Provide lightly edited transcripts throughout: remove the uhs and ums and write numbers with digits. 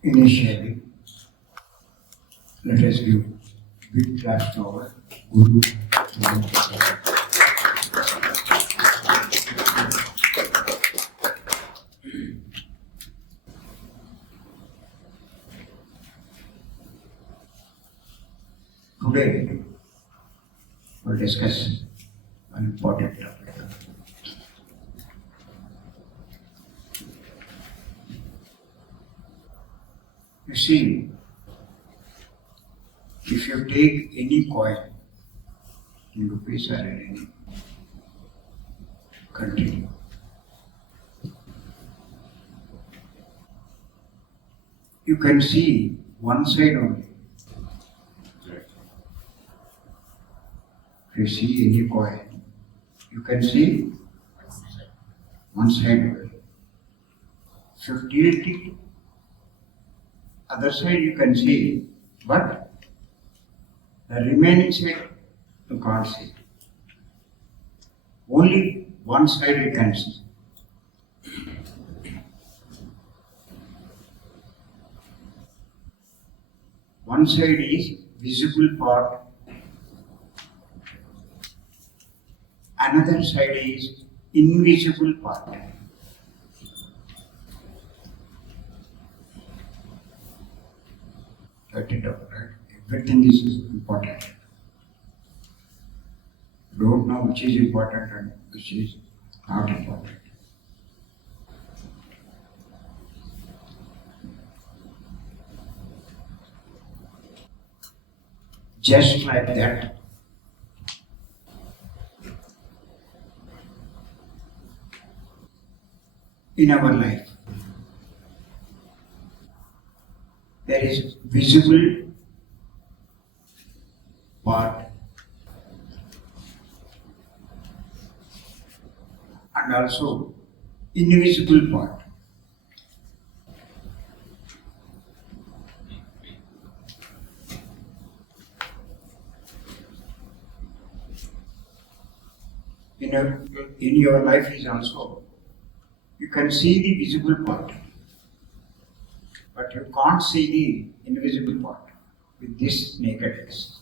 Initially, let us give big claps to our Guru. Today, we'll discuss an important topic. You see, if you take any coin in rupees or in any country, you can see one side only. If you see any coin, you can see one side only. If you tilt it, other side you can see, but the remaining side you can't see. Only one side you can see. One side is visible part, another side is invisible part. Got it out, right? Everything is important. Don't know which is important and which is not important. Just like that, in our life, there is visible part and also invisible part. In your life is also, you can see the visible part, but you can't see the invisible part with this naked eyes.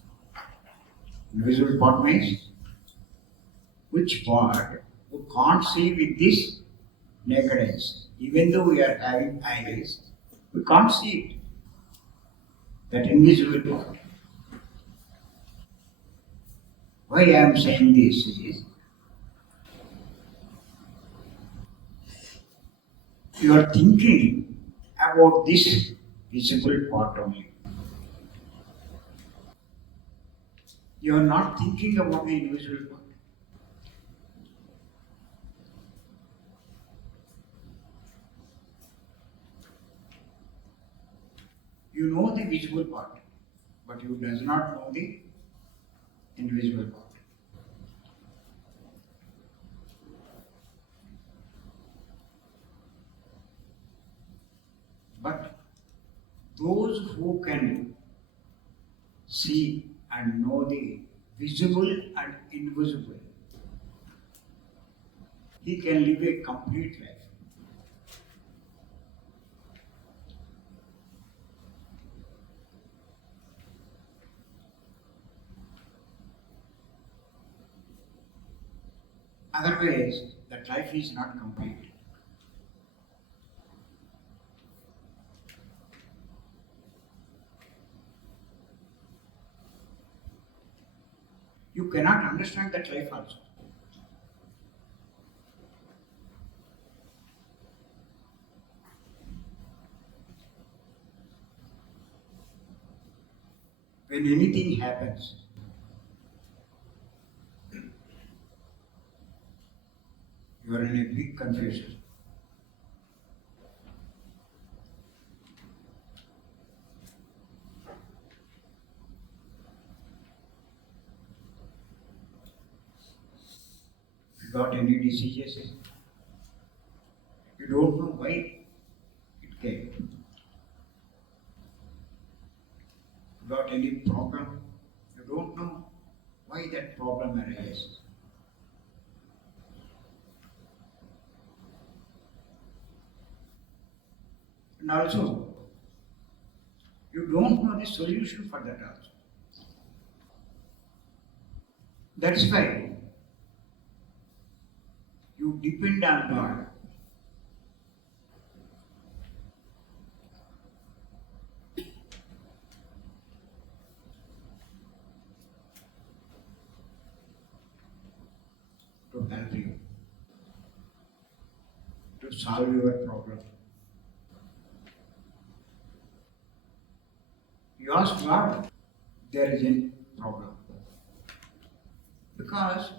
Invisible part means which part we can't see with this naked eyes. Even though we are having eyes, we can't see it. That invisible part. Why I am saying this is, you are thinking about this visible part only. You are not thinking about the invisible part. You know the visible part, but you does not know the invisible part. But those who can see and know the visible and invisible, he can live a complete life. Otherwise, that life is not complete. You cannot understand that life also. When anything happens, you are in a big confusion. You got any diseases? You don't know why it came. You got any problem? You don't know why that problem arises. And also, You don't know the solution for that also. That's why you depend on God. To help you, to solve your problem. You ask God, there is a problem. Because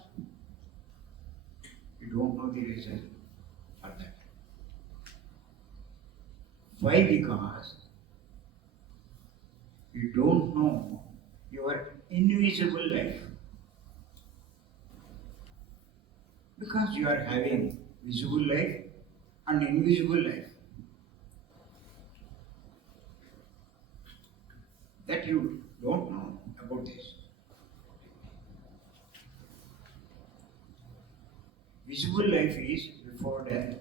you don't know the reason for that. Why? Because you don't know your invisible life. Because you are having visible life and invisible life. That you don't know about this. Visible life is before death.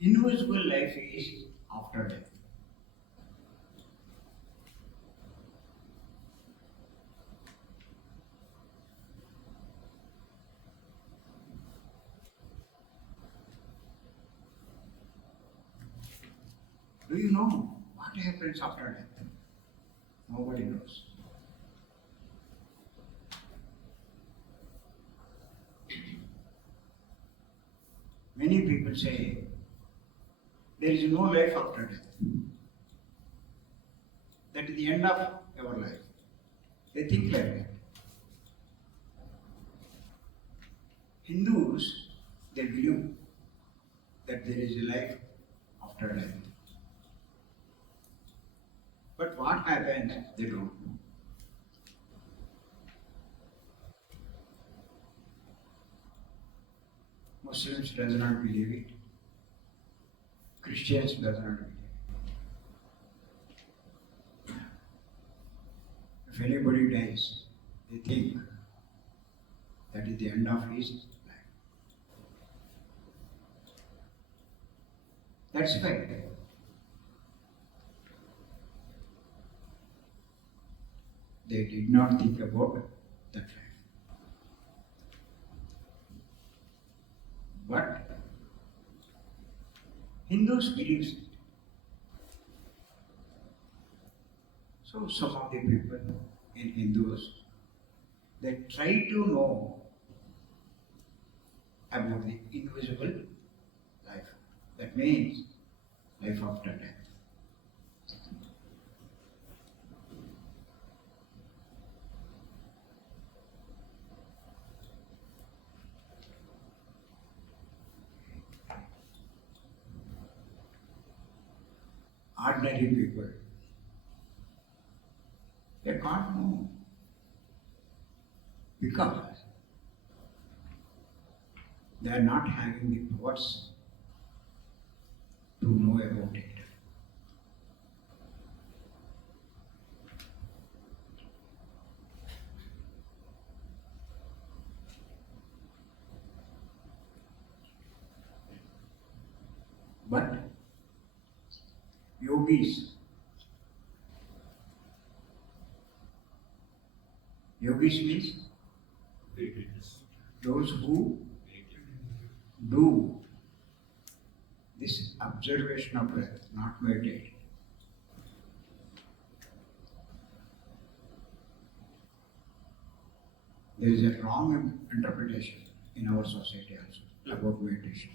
Invisible life is after death. Do you know what happens after death? Nobody knows. Many people say there is no life after death. That is the end of our life. They think like that. Hindus, they believe that there is a life after death. But what happens, they don't know. Muslims does not believe it. Christians does not believe it. If anybody dies, they think that is the end of his life. That's why they did not think about that life. But Hindus believe it. So some of the people in Hindus, they try to know about the invisible life. That means life after death. Ordinary people, they can't know because they are not having the powers to know about it. But yogis, means those who do this observation of breath, not meditate. There is a wrong interpretation in our society also about meditation.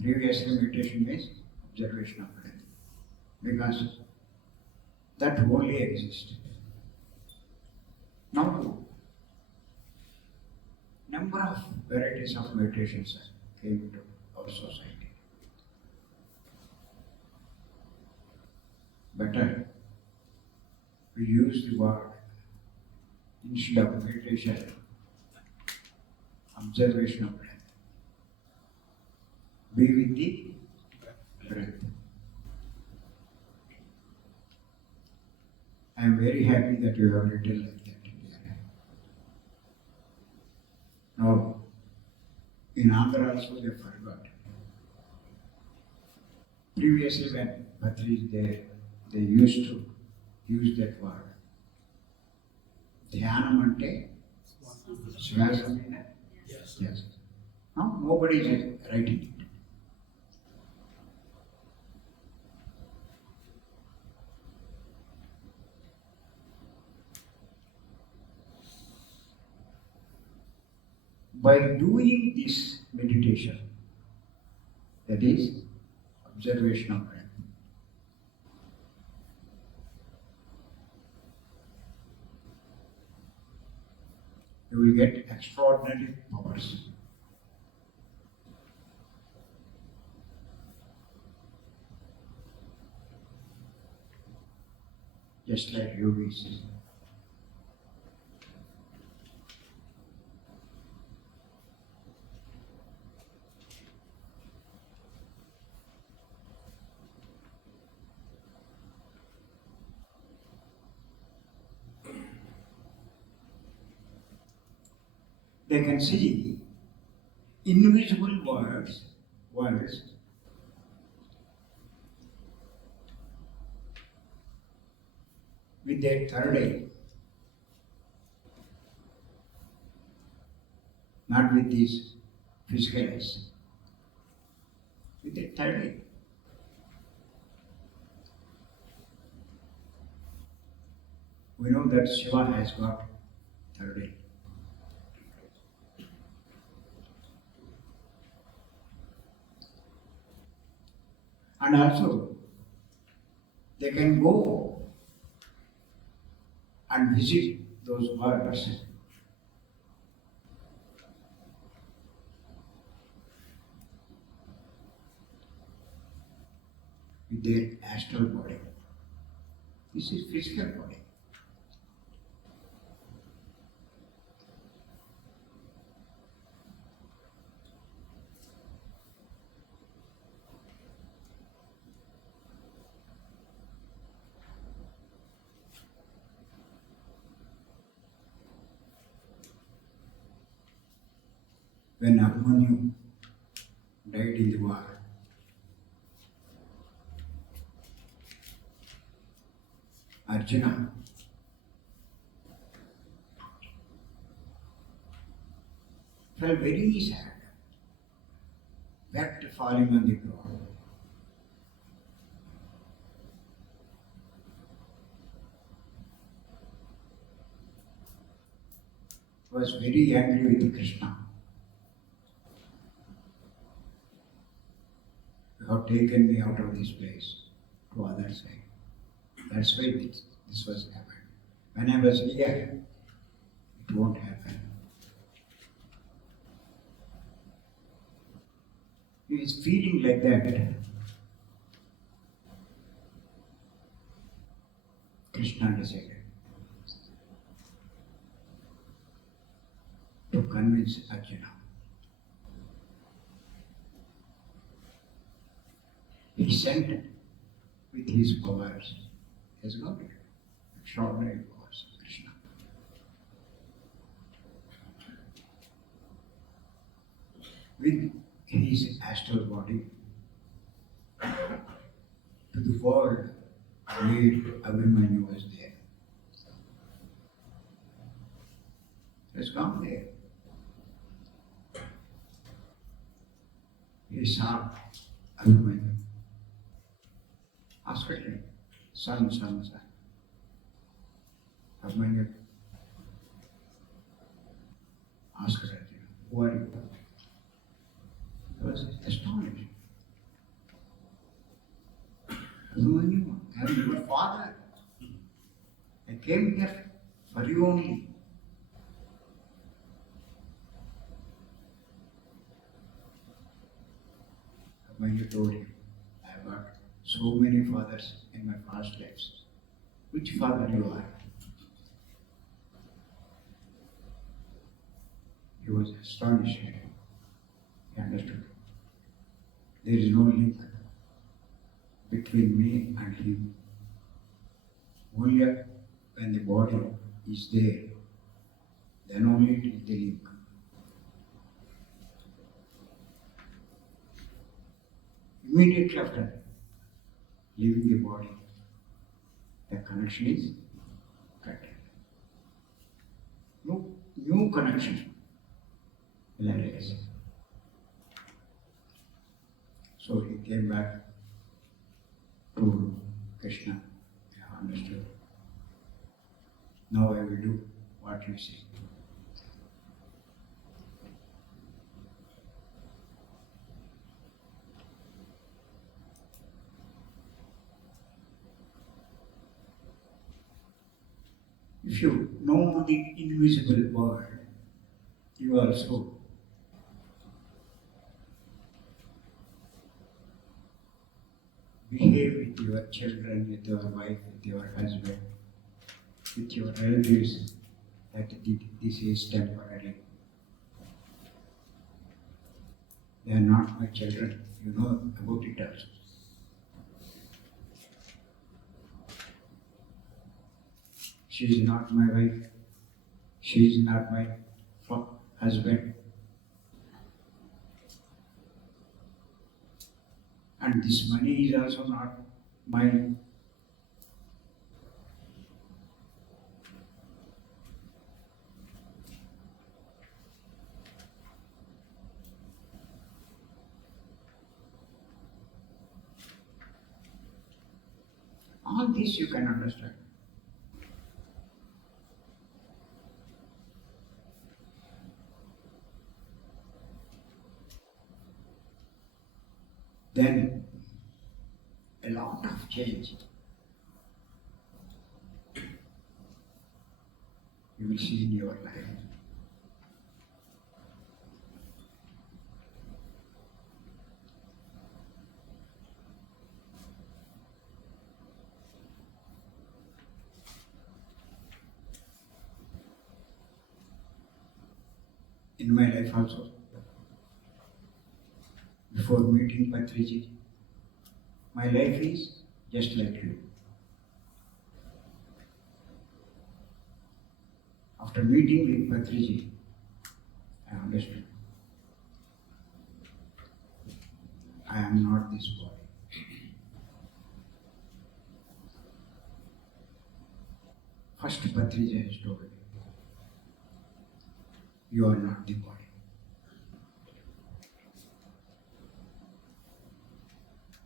Previously, meditation means observation of breath, because that only exists. Now, number of varieties of meditations came into our society. Better we use the word instead of meditation, observation of breath. Be with the breath. I am very happy that you have written like that. Now, In Andhra also they forgot. Previously when Bhatri is there, they used to use that word. Dhyanam ante Swasamina. Yes. Now nobody is writing it. By doing this meditation, that is observation of breath, you will get extraordinary powers. Just like yogis. They can see invisible words with their third eye, not with these physical eyes, with their third eye. We know that Shiva has got third eye. And also, they can go and visit those words with their astral body. This is physical body. When Abhimanyu died in the war, Arjuna felt very sad, wept falling on the ground. Was very angry with Krishna. You have taken me out of this place to other side. That's why this was happened. When I was here, it won't happen. He is feeling like that. Krishna decided to convince Arjuna. He sent with his powers. He has got extraordinary powers, Krishna. With his astral body to the world where Abhimanyu was there. He has gone there. He saw Abhimanyu. Asked him, son. Abhimanyu asked Arjuna, who are you? He was astonished. Abhimanyu, I am your father. I came here for you only. Abhimanyu told him, I have got so many fathers in my past lives. Which father you are? He was astonished. He understood. There is no link between me and him. Only when the body is there, then only it is the link. immediately after leaving the body, the connection is cut. New connection will arise. So he came back to Krishna. I understood. Now I will do what you say. If you know the invisible world, you also behave with your children, with your wife, with your husband, with your relatives, that this is temporary. They are not my children. You know about it also. She is not my wife. She is not my husband. And this money is also not mine. All this you can understand. Then a lot of change you will see in your life. In my life also, before meeting Patriji, my life is just like you. After meeting with Patriji, I understood. I am not this body. First Patriji has told me, you are not the body.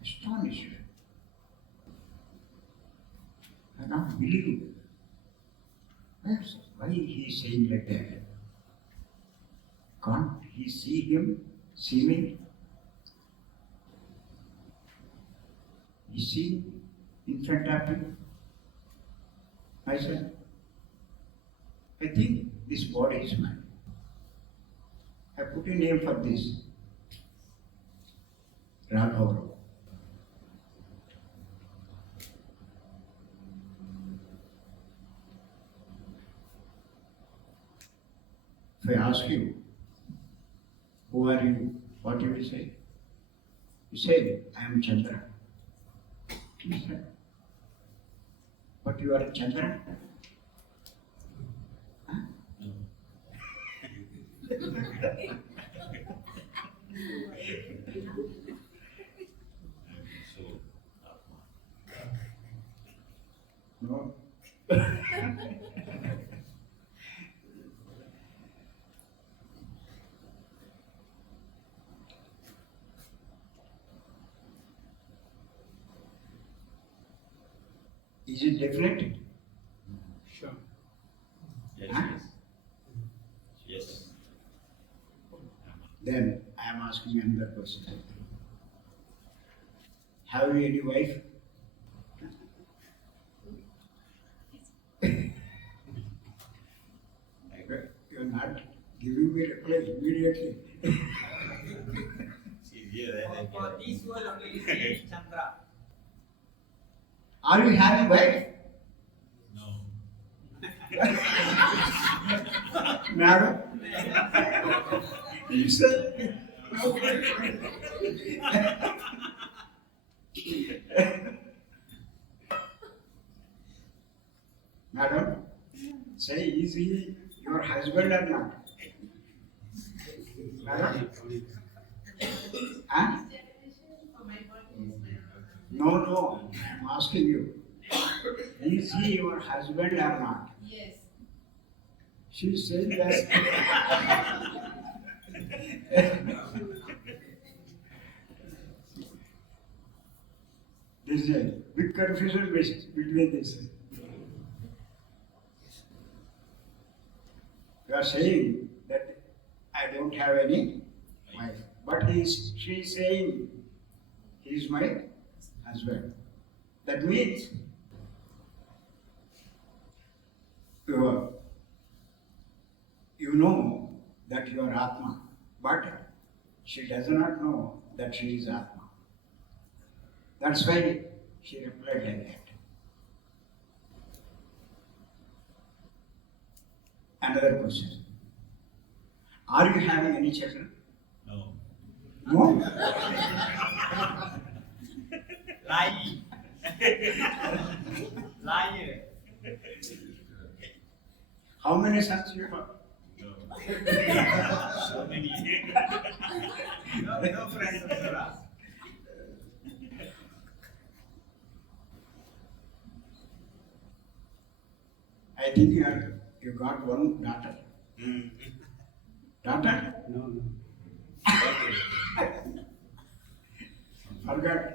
Astonished. I cannot believe. Yes, why he is saying like that? Can't he see him, see me? He see in front of him. I said, I think this body is mine. I put a name for this. Raghavarao. If I ask you, who are you? What you will say? You say, I am Chandra. You said, but you are Chandra? Huh? No. Is it definite? Sure. Yes, Huh? yes. Yes. Then I am asking another question. Have you any wife? You are not giving me reply immediately. She's here, I think. For this world only is named Chandra. Are you having wife? No. Madam? You said? Madam, say, is he your husband or not? Madam? Huh? Definition for my body No, I am asking you. Is he your husband or not? Yes. She said yes. There is a big confusion between this. You are saying that I don't have any wife, but she is saying he is my husband. That means you know that you are Atma, but she does not know that she is Atma. That's why she replied like that. Another question. Are you having any children? No. No? Lie. Liar. How many sons you have? No. So many. No friends of Surah. I think you got one daughter. Mm. Daughter? No. Forgot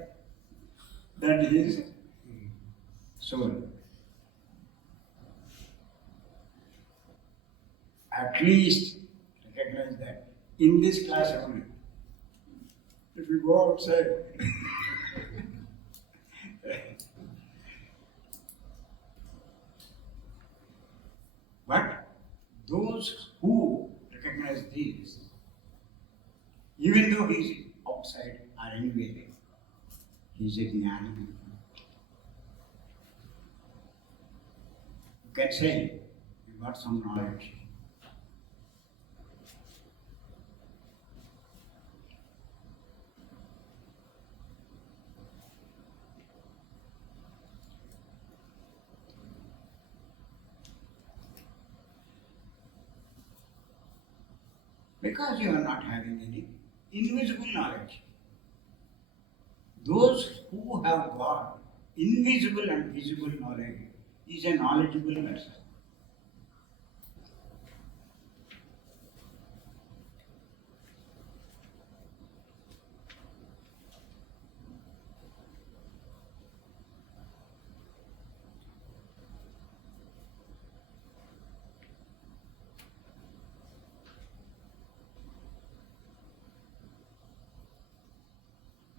that his soul. At least recognize that in this class only. If you go outside, but those who recognize this, even though he is outside or anywhere, he is a jnani. You can say you got some knowledge. Because you are not having any invisible knowledge. Those who have got invisible and visible knowledge is a knowledgeable person.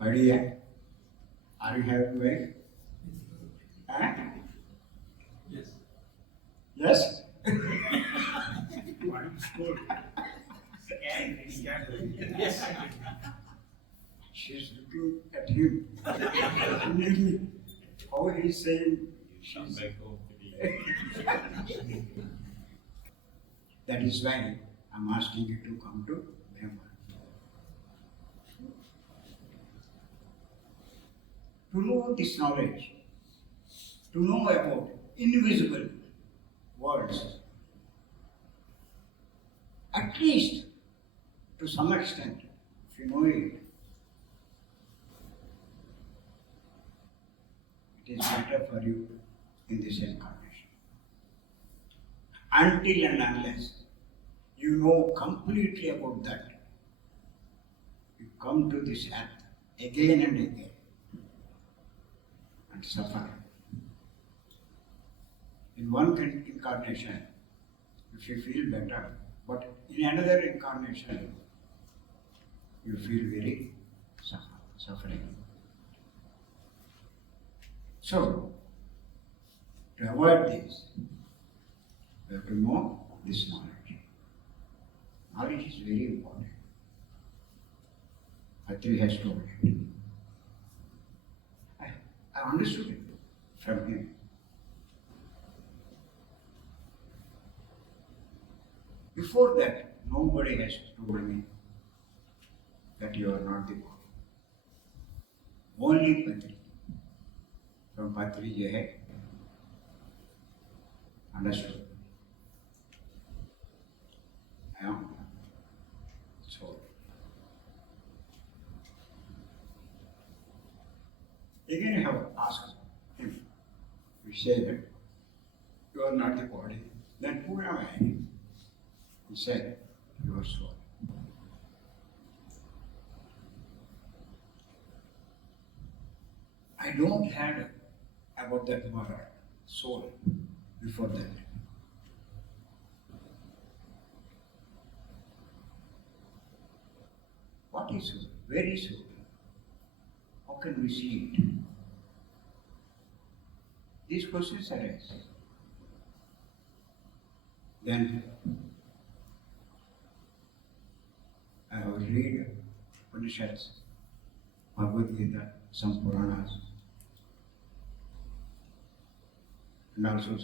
Idea. Are you having wife? Huh? Yes. Yes? Yes. She is looking at him. Immediately. How he is saying Come she's. back home today. That is why I'm asking you to come to Brahma. To know this knowledge, to know about invisible worlds, at least to some extent, if you know it, it is better for you in this incarnation. Until and unless you know completely about that, you come to this earth again and again and suffer. In one incarnation, if you feel better, but in another incarnation, you feel very suffering. So, to avoid this, you have to know this knowledge. Knowledge is very important. Atri has told it. I understood it from him. Before that, nobody has told me that you are not the body. Only Patri. From Patri je hai understood. I am soul. Again, I have asked him. We say that you are not the body. Then who am I? He said, your soul. I don't had about that word, soul, before that. What is soul? Where is soul? How can we see it? These questions arise. Then I will read Upanishads, Bhagavad Gita, some Puranas, and also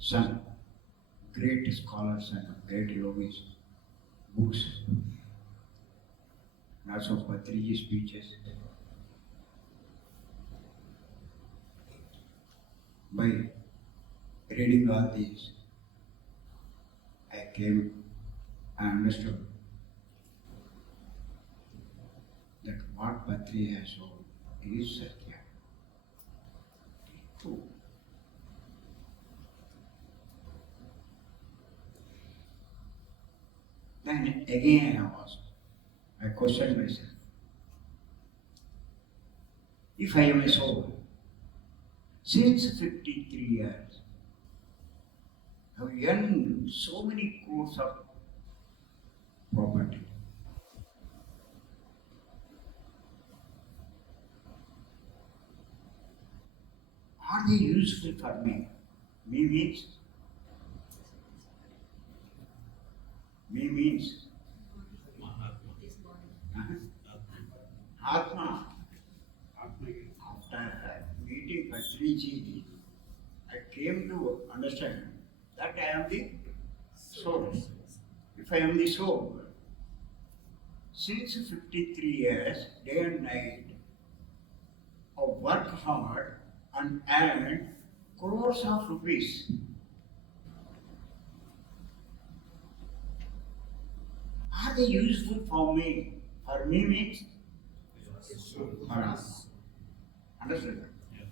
some great scholars and great yogis, books, and also Patriji speeches. By reading all these, I understood that what Patri has shown is Satya. True. Then again I questioned myself. If I am a soul, since 53 years, I have earned so many crores of property. Are they useful for me? Me means Atma. After meeting Patriji, I came to understand that I am the soul. If I am the soul, since 53 years, day and night, I work hard and earn crores of rupees. Are they useful for me? For me means for us. Understood? Yeah.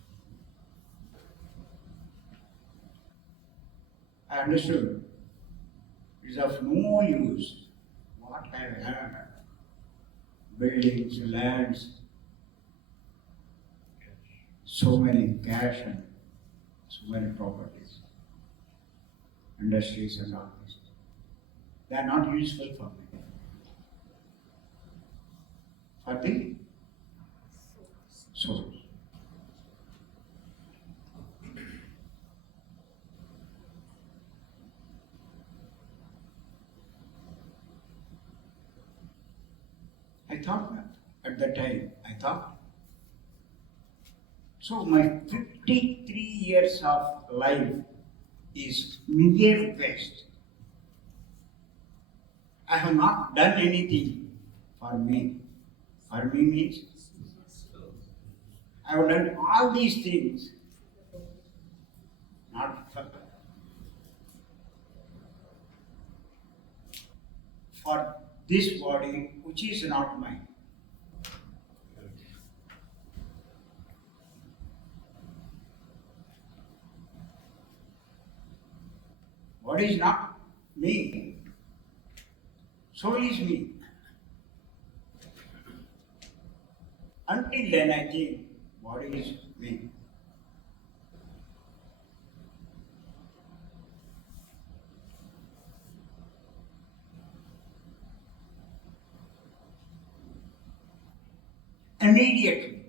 I understood. It is of no use what I have earned. Buildings, lands, so many cash and so many properties, industries and all this. They are not useful for me. For the soul. I thought that at that time, so my 53 years of life is mere waste. I have not done anything for me. For me means I have done all these things, not for this body which is not mine. Body is not me. Soul is me. Until then I think body is me. Immediately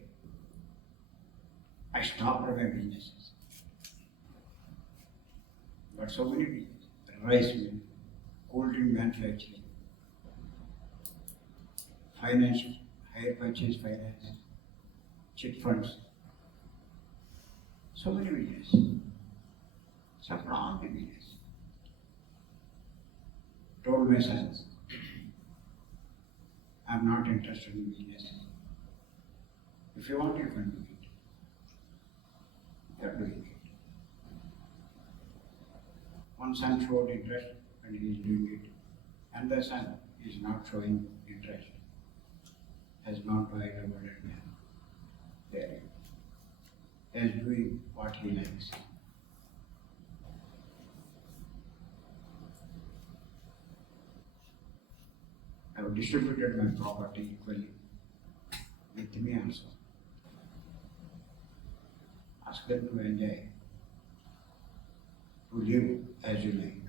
I stopped my businesses. But so many businesses, rice mill, cold drink manufacturing, finance, hire purchase finance, chit funds, so many businesses. Some wrong business. Told my sons, I'm not interested in business. If you want, you can do it. They are doing it. One son showed interest and he is doing it. Another son is not showing interest, has gone to Hyderabad and there as doing what he likes. I have distributed my property equally with me also. Ask them to enjoy, to live as you like.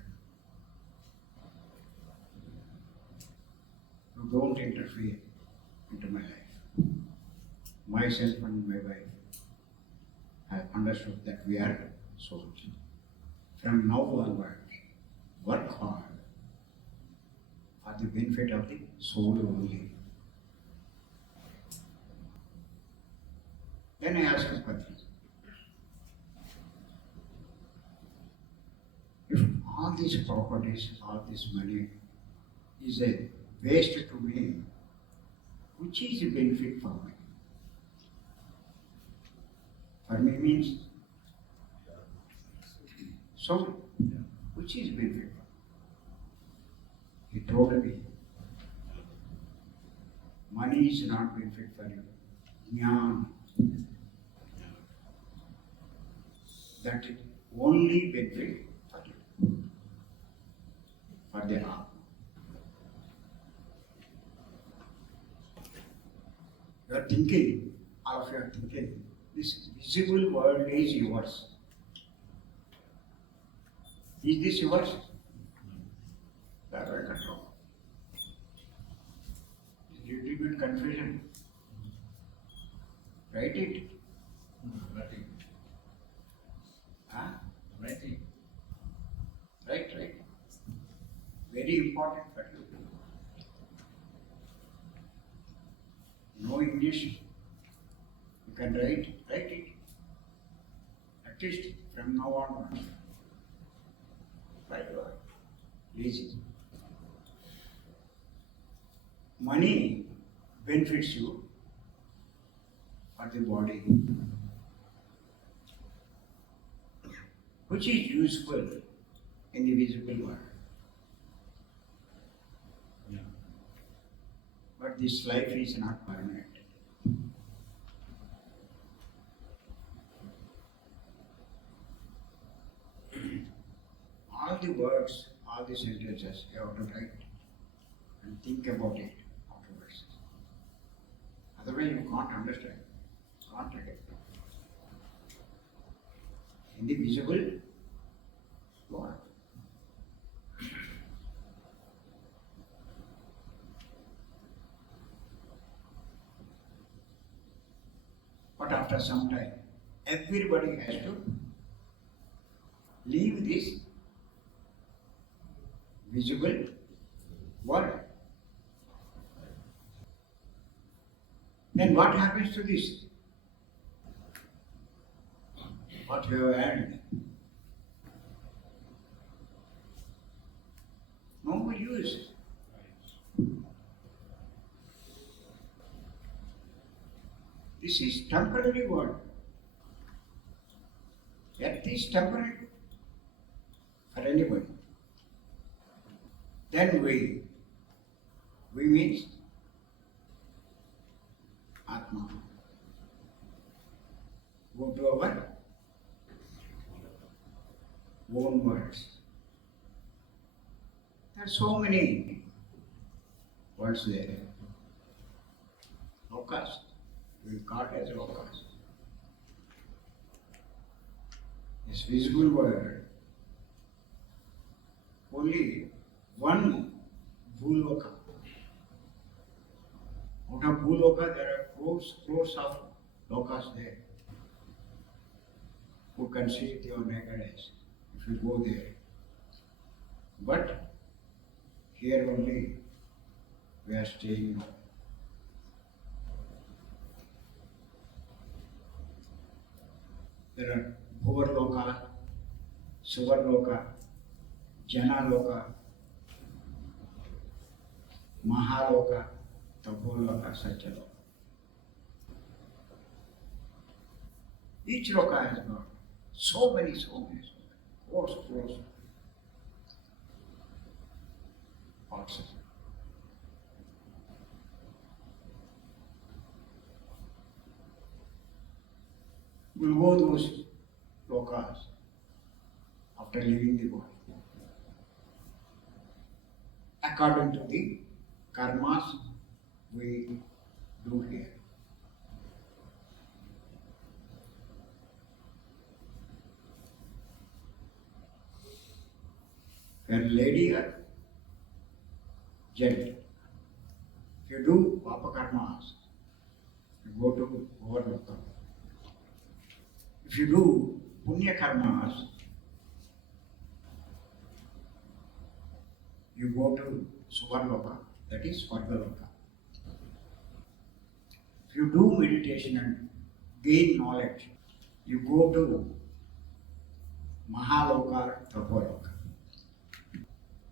You don't interfere into my life. Myself and my wife have understood that we are souls. From now onward, work hard for the benefit of the soul only. Then I asked Patri, if all these properties, all this money is a waste to me, which is a benefit for me? For me means soul, which is benefit. He told me, money is not benefit for you. Jnana. That is only benefit for you. For the Atma. You are thinking, all of you are thinking, this visible world is yours. Is this yours? That I control. Little bit confusion. Write it. Writing. Huh? Writing. Right. Very important for you. No English. You can write it. At least from now on. Right. Lazy. Money benefits you for the body, which is useful in the visible world. Yeah. But this life is not permanent. All the words, all the sentences, you have to write and think about it afterwards. Otherwise, you can't understand, can't read it. In the visible world. But after some time, everybody has to leave this visible world. Then what happens to this? What you have earned? No more use. This is temporary world. Earth is temporary for anybody. Then we means Atma. Go to our own words. There are so many words there. Lokas. We call it as lokas. This visible world, only one Bhuloka. Out of Bhuloka, there are crores of lokas there. Who can see it with your naked eyes if you go there. But here only we are staying now. There are Bhuvarloka, Suvarloka, Janaloka, Mahaloka, Tapoloka, Satyaloka. Each loka has got so many, crores parts. will go those lokas after leaving the body. According to the karmas we do here. When lady or gent, if you do papa karmas, you go to overloka. If you do punya karmas, you go to Suvarloka, that is Swargaloka. If you do meditation and gain knowledge, you go to Mahaloka or Tapoloka.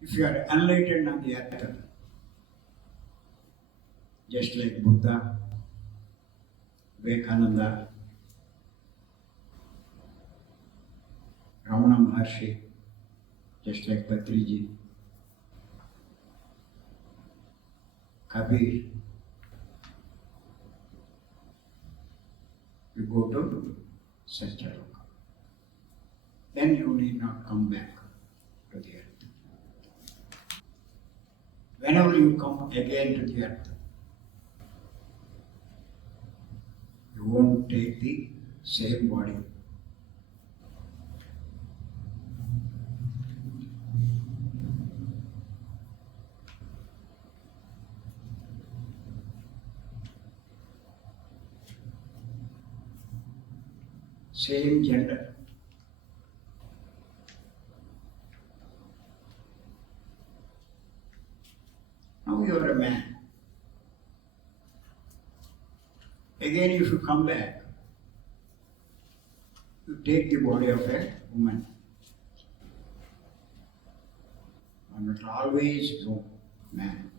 If you are enlightened on the earth, just like Buddha, Vivekananda, Ramana Maharshi, just like Patriji, Kabir, you go to Satyaloka. Then you need not come back to the earth. Whenever you come again to the earth, you won't take the same body. Same gender. Now you are a man. Again, if you come back, you take the body of a woman. And it always go man.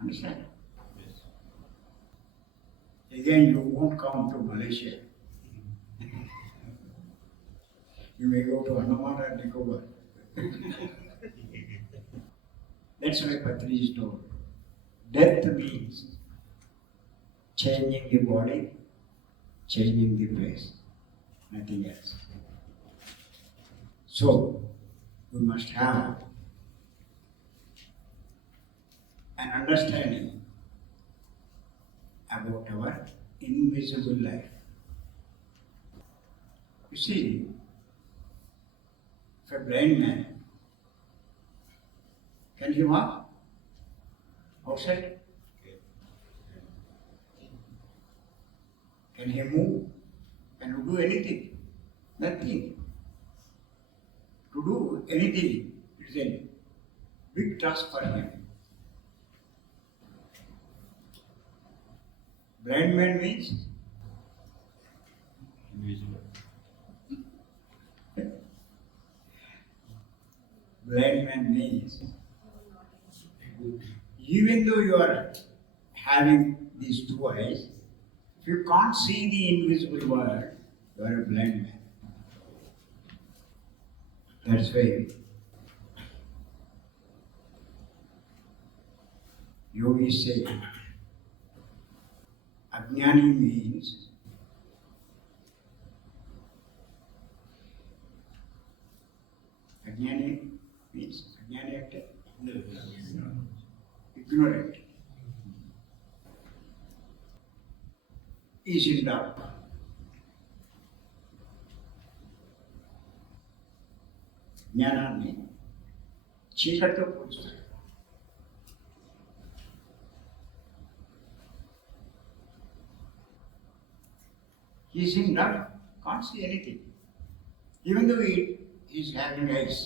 Understand? Yes. Again, you won't come to Malaysia. You may go to Andaman and Nicobar. That's why Patri is told. Death means changing the body, changing the place, nothing else. So, we must have an understanding about our invisible life. You see, if a blind man, can he walk outside? Can he move? Can he do anything? Nothing. To do anything is a big task for him. Blind man means Invisible. blind man means even though you are having these two eyes, if you can't see the invisible world, you are a blind man. That's why yogis say Ajnani means Ajnani actor? Ignorant. Is in dark. జ్ఞానాన్ని చీకటితో పోలుస్తారు. He is in dark, can't see anything. Even though he is having eyes.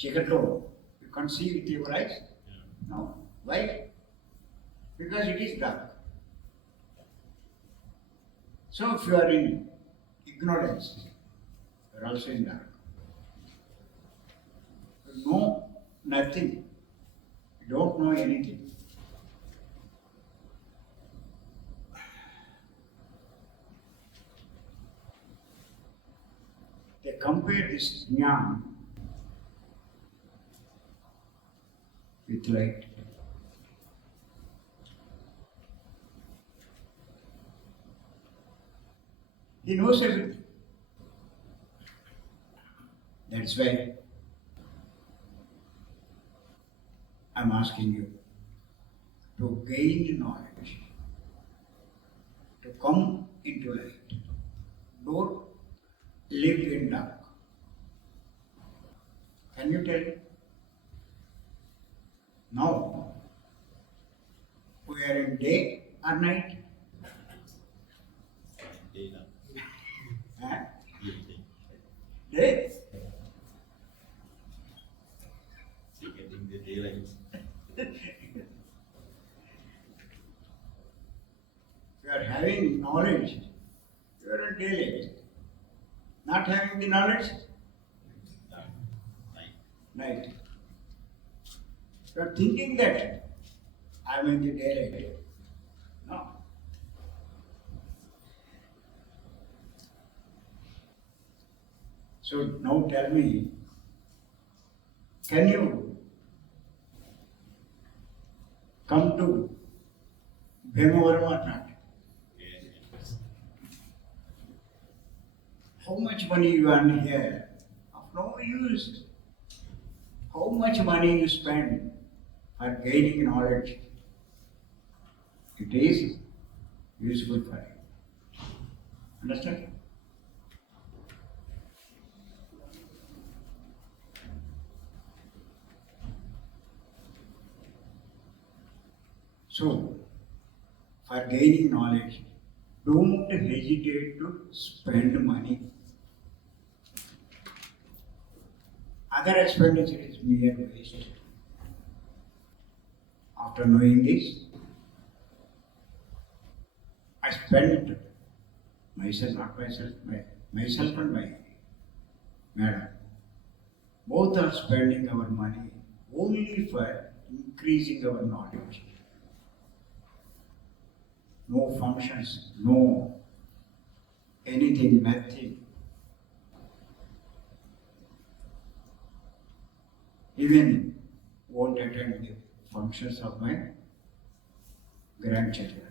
చీకట్లో you can't see with your eyes? No. Why? Because it is dark. So if you are in ignorance, you are also in dark. You know nothing. You don't know anything. They compare this jnana with light. He knows everything. That's why I'm asking you to gain knowledge, to come into light. Don't live in dark. Can you tell me? Now, we are in day or night? Day now. Huh? Evening. Day? So getting the daylight. You are having knowledge, you are in daylight. Not having the knowledge, Night. night. You are thinking that I am in the daylight. No. So now tell me, can you come to Bhimavaram or not? Yes. How much money you earn here? Of no use. How much money you spend for gaining knowledge? It is useful for you. Understand? So, for gaining knowledge, don't hesitate to spend money. Other expenditure is mere waste. After knowing this, I spent myself, not myself, myself and my madam. Both are spending our money only for increasing our knowledge. No functions, no anything, nothing. Even won't attend the functions of my grandchildren.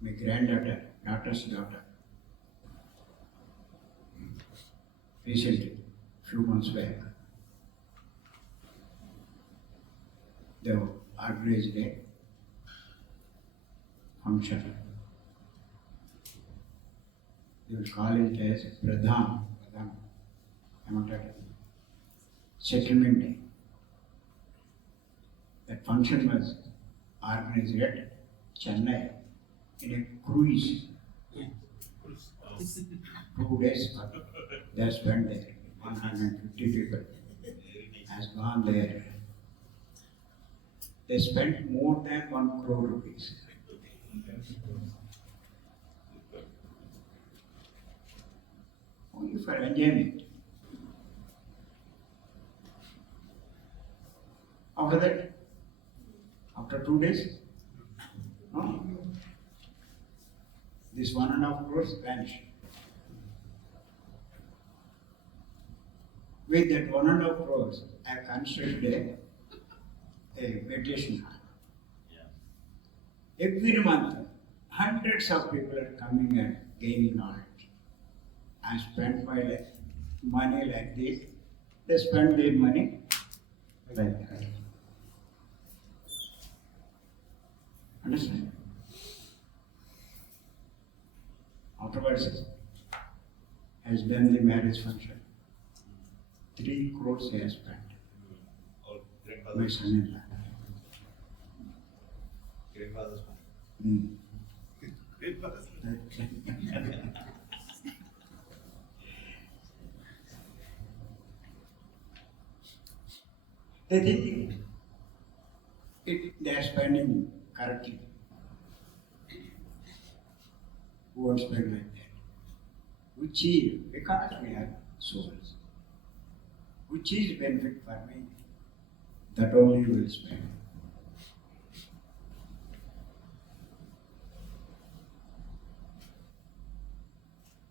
My granddaughter, daughter's daughter, recently, few months back, they organized a function. They will call it as Pradhan, settlement day. That function was organized at Chennai in a cruise. 2 days they spent there. 150 people has gone there. They spent more than 1 crore rupees. Only for enjoyment. After that, after 2 days, no? This 1.5 crores vanished. With that 1.5 crores, I have constructed a meditation hall. Yeah. Every month, hundreds of people are coming and gaining knowledge. I spent my money like this. They spend their money like that. Understand? Afterwards, has done the marriage function. 3 crores he has spent. Or My grandfather's son-in-law. grandfather's Mm. grandfather's They think they are spending correctly. Who won't spend like that? Which is, because we have souls, which is benefit for me, that only we will spend.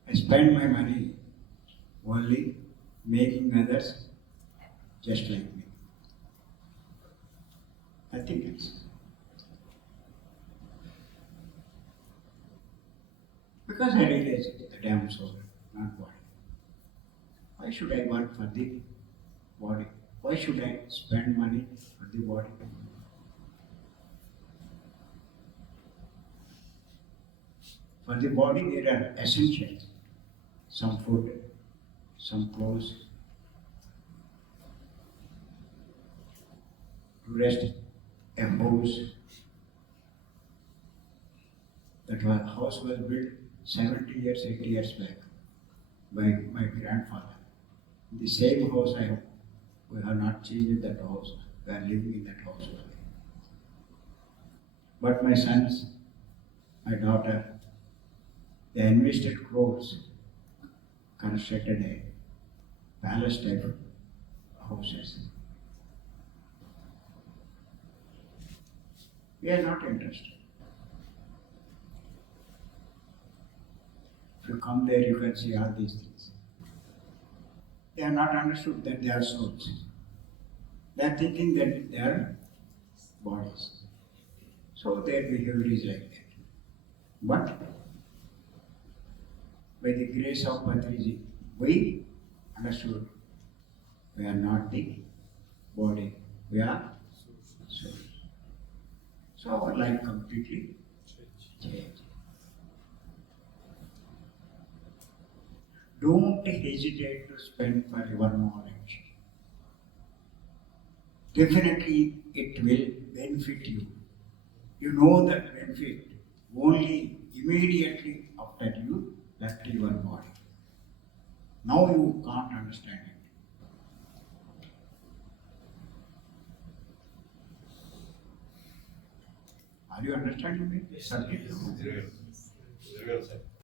I spend my money only making others just like me. Nothing else. Because I realize that I am soul, not body. Why should I work for the body? Why should I spend money for the body? For the body, there are essentials: some food, some clothes, to rest, a house. House was built 70 years, 80 years back by my grandfather. The same house we have not changed that house. We are living in that house only. But my sons, my daughter, they invested crores, constructed a palace type of houses. We are not interested. If you come there, you can see all these things. They have not understood that they are souls. They are thinking that they are bodies. So their behavior is like that. But by the grace of Patriji, we understood we are not the body, we are soul. So our life completely changed. Don't hesitate to spend for your knowledge. Definitely it will benefit you. You know that benefit only immediately after you left your body. Now you can't understand it. Are you understanding me? Very well. Very well, sir.